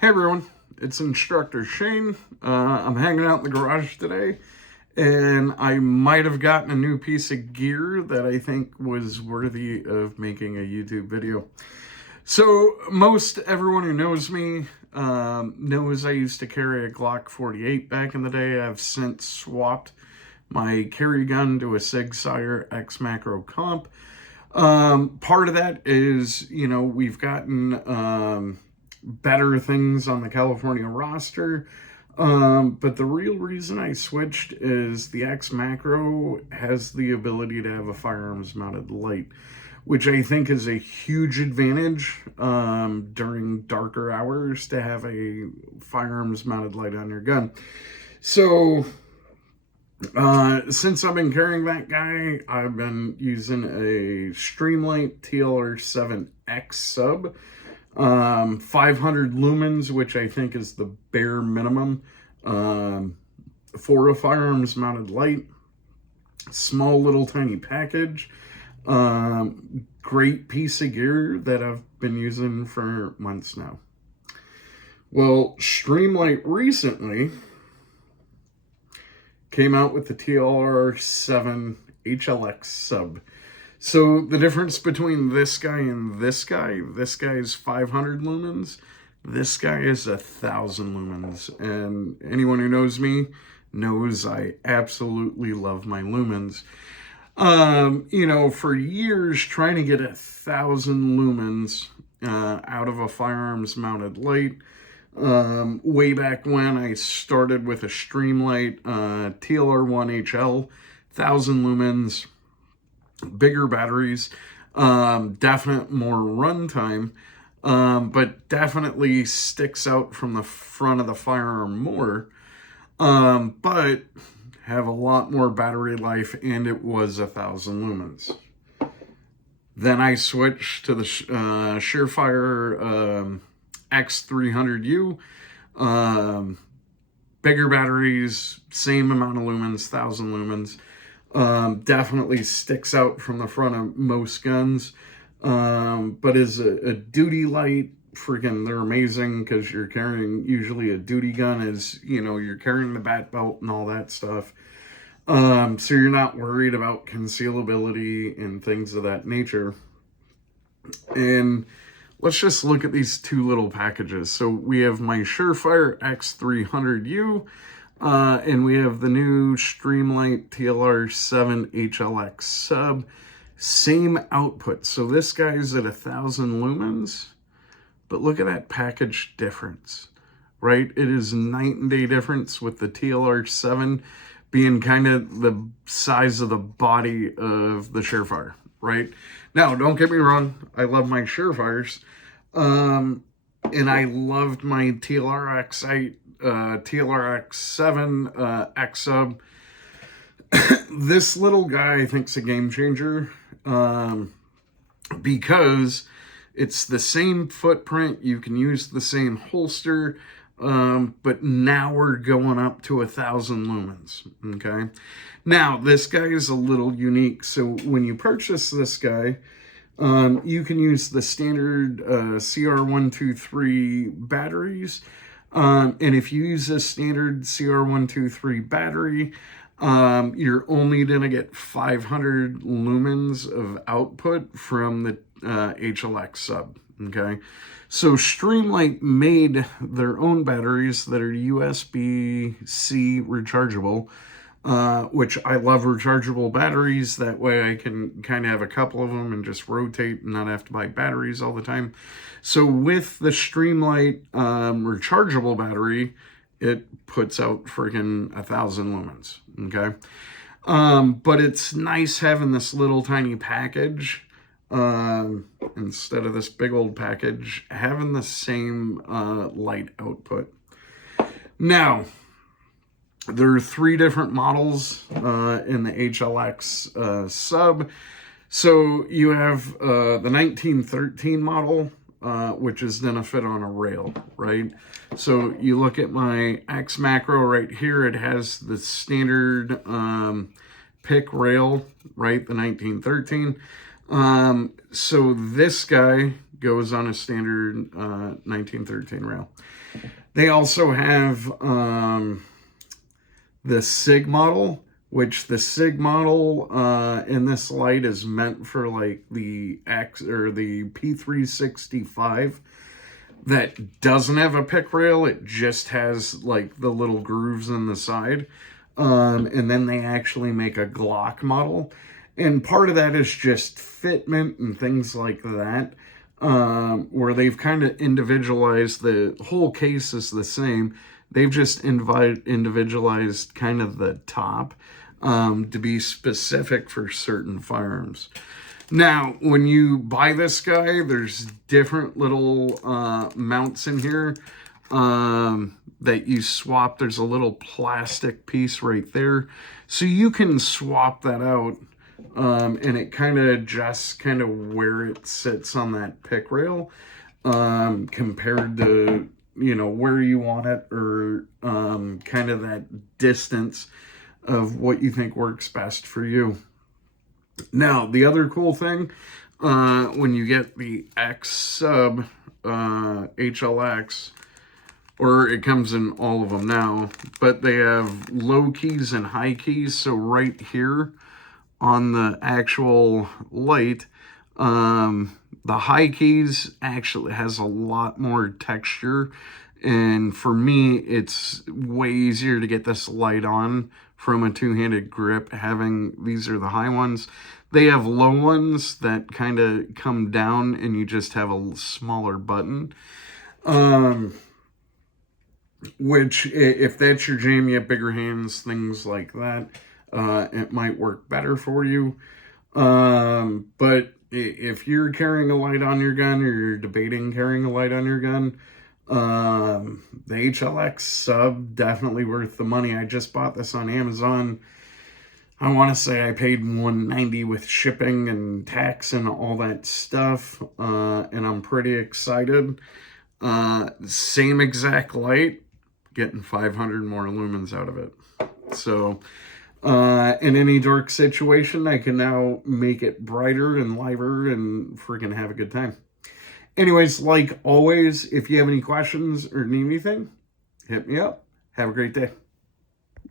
Hey everyone, it's Instructor Shane. I'm hanging out in the garage today, and I might have gotten a new piece of gear that I think was worthy of making a YouTube video. So most everyone who knows me knows I used to carry a Glock 48 back in the day. I've since swapped my carry gun to a Sig Sauer X Macro Comp. Part of that is, we've gotten better things on the California roster. But the real reason I switched is the X Macro has the ability to have a firearms mounted light, which I think is a huge advantage during darker hours to have a firearms mounted light on your gun. So since I've been carrying that guy, I've been using a Streamlight TLR7 X sub. 500 lumens, which I think is the bare minimum for a firearms mounted light. Small little tiny package. Great piece of gear that I've been using for months now. Well, Streamlight recently came out with the TLR7 HLX sub. So the difference between this guy and this guy's 500 lumens, this guy is 1,000 lumens. And anyone who knows me knows I absolutely love my lumens. For years trying to get 1,000 lumens out of a firearms mounted light. Way back when I started with a Streamlight TLR1 HL, 1,000 lumens. Bigger batteries, definite more runtime, but definitely sticks out from the front of the firearm more, but have a lot more battery life, and it was 1,000 lumens. Then I switched to the Surefire X300U, bigger batteries, same amount of lumens, 1,000 lumens. Definitely sticks out from the front of most guns, but is a duty light. Freaking, they're amazing because you're carrying, usually a duty gun is, you're carrying the bat belt and all that stuff. So you're not worried about concealability and things of that nature. And let's just look at these two little packages. So we have my Surefire X300U, and we have the new Streamlight TLR7 HLX sub. Same output. So this guy's at 1,000 lumens, but look at that package difference, right? It is night and day difference with the TLR7 being kind of the size of the body of the Surefire, right? Now, don't get me wrong. I love my Surefires. And I loved my TLRX7 X sub. This little guy I think is a game changer because it's the same footprint. You can use the same holster, but now we're going up to 1,000 lumens. Okay. Now this guy is a little unique. So when you purchase this guy, you can use the standard CR123 batteries. And if you use a standard CR123 battery, you're only going to get 500 lumens of output from the HLX sub. Okay. So Streamlight made their own batteries that are USB-C rechargeable. Which I love rechargeable batteries. That way I can kind of have a couple of them and just rotate and not have to buy batteries all the time. So with the Streamlight rechargeable battery, it puts out freaking 1,000 lumens. Okay. But it's nice having this little tiny package instead of this big old package, having the same light output. Now, there are 3 different models in the HLX sub. So you have the 1913 model, which is going to fit on a rail, right? So you look at my X Macro right here. It has the standard pick rail, right? The 1913. So this guy goes on a standard 1913 rail. They also have the SIG model, which the SIG model in this light is meant for like the X or the P365 that doesn't have a pick rail. It just has like the little grooves in the side. And then they actually make a Glock model. And part of that is just fitment and things like that, where they've kind of individualized, the whole case is the same. They've just individualized kind of the top to be specific for certain firearms. Now, when you buy this guy, there's different little mounts in here that you swap. There's a little plastic piece right there. So you can swap that out, and it kind of adjusts kind of where it sits on that pick rail compared to, you know, where you want it, or kind of that distance of what you think works best for you. Now, the other cool thing, when you get the X Sub HLX, or it comes in all of them now, but they have low keys and high keys. So right here on the actual light, the high keys actually has a lot more texture. And for me, it's way easier to get this light on from a two-handed grip. These are the high ones. They have low ones that kind of come down and you just have a smaller button. Which, if that's your jam, you have bigger hands, things like that, it might work better for you. But if you're carrying a light on your gun, or you're debating carrying a light on your gun, the HLX Sub, definitely worth the money. I just bought this on Amazon. I want to say I paid $190 with shipping and tax and all that stuff, and I'm pretty excited. Same exact light, getting 500 more lumens out of it. So in any dark situation, I can now make it brighter and lighter and freaking have a good time. Anyways, like always, if you have any questions or need anything, hit me up. Have a great day.